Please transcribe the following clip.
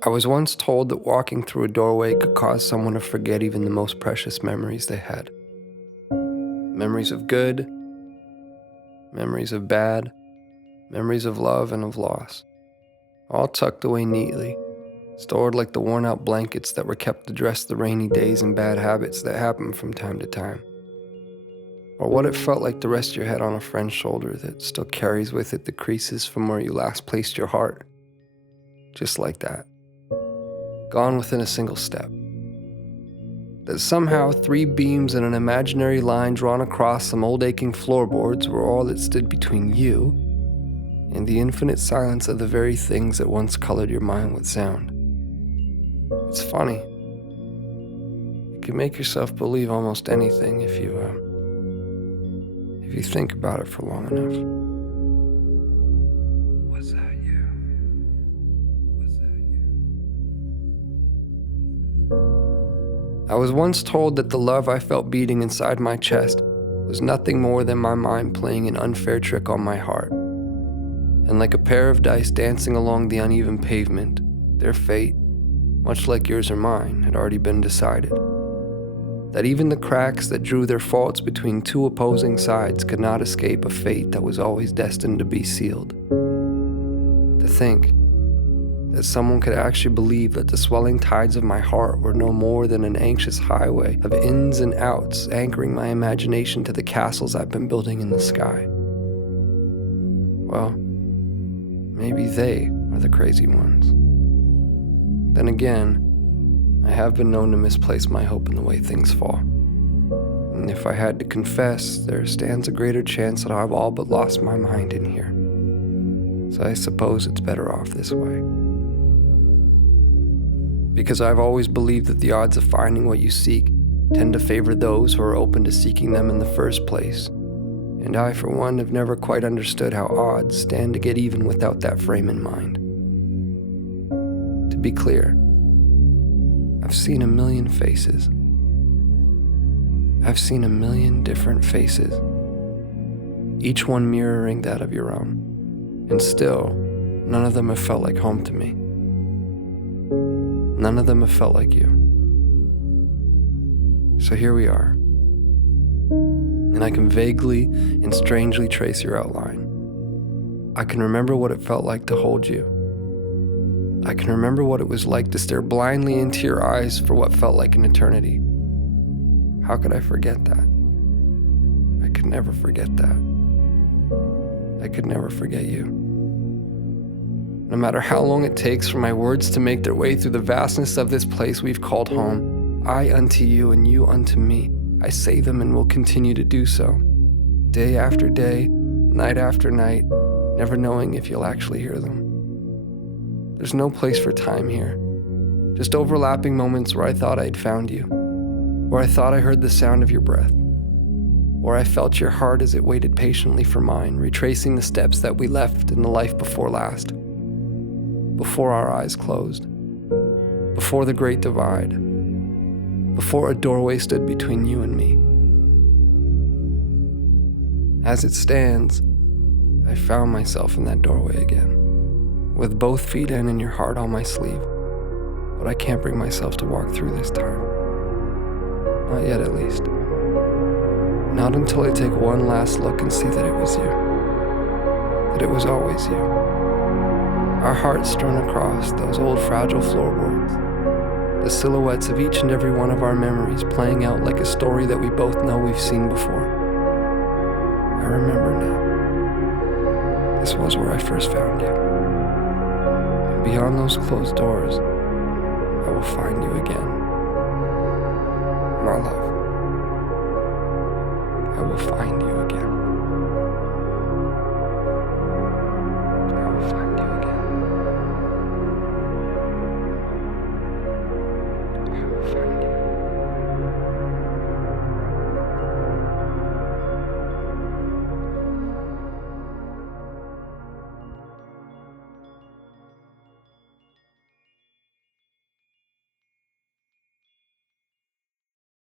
I was once told that walking through a doorway could cause someone to forget even the most precious memories they had. Memories of good, memories of bad, memories of love and of loss, all tucked away neatly, stored like the worn-out blankets that were kept to dress the rainy days and bad habits that happen from time to time. Or what it felt like to rest your head on a friend's shoulder that still carries with it the creases from where you last placed your heart. Just like that. Gone within a single step. That somehow 3 beams and an imaginary line drawn across some old aching floorboards were all that stood between you and the infinite silence of the very things that once colored your mind with sound. It's funny. You can make yourself believe almost anything if you think about it for long enough. Was that you? Was that you? I was once told that the love I felt beating inside my chest was nothing more than my mind playing an unfair trick on my heart. And like a pair of dice dancing along the uneven pavement, their fate, much like yours or mine, had already been decided. That even the cracks that drew their faults between 2 opposing sides could not escape a fate that was always destined to be sealed. To think that someone could actually believe that the swelling tides of my heart were no more than an anxious highway of ins and outs anchoring my imagination to the castles I've been building in the sky. Well, maybe they are the crazy ones. Then again, I have been known to misplace my hope in the way things fall. And if I had to confess, there stands a greater chance that I've all but lost my mind in here. So I suppose it's better off this way. Because I've always believed that the odds of finding what you seek tend to favor those who are open to seeking them in the first place. And I, for one, have never quite understood how odds stand to get even without that frame in mind. To be clear, I've seen a million faces. I've seen a million different faces, each one mirroring that of your own. And still, none of them have felt like home to me. None of them have felt like you. So here we are. And I can vaguely and strangely trace your outline. I can remember what it felt like to hold you. I can remember what it was like to stare blindly into your eyes for what felt like an eternity. How could I forget that? I could never forget that. I could never forget you. No matter how long it takes for my words to make their way through the vastness of this place we've called home, I unto you and you unto me, I say them and will continue to do so. Day after day, night after night, never knowing if you'll actually hear them. There's no place for time here. Just overlapping moments where I thought I'd found you, where I thought I heard the sound of your breath, where I felt your heart as it waited patiently for mine, retracing the steps that we left in the life before last, before our eyes closed, before the great divide, before a doorway stood between you and me. As it stands, I found myself in that doorway again, with both feet in and your heart on my sleeve, but I can't bring myself to walk through this time. Not yet, at least. Not until I take one last look and see that it was you. That it was always you. Our hearts strewn across those old fragile floorboards. The silhouettes of each and every one of our memories playing out like a story that we both know we've seen before. I remember now. This was where I first found you. And beyond those closed doors, I will find you again. My love. I will find you again.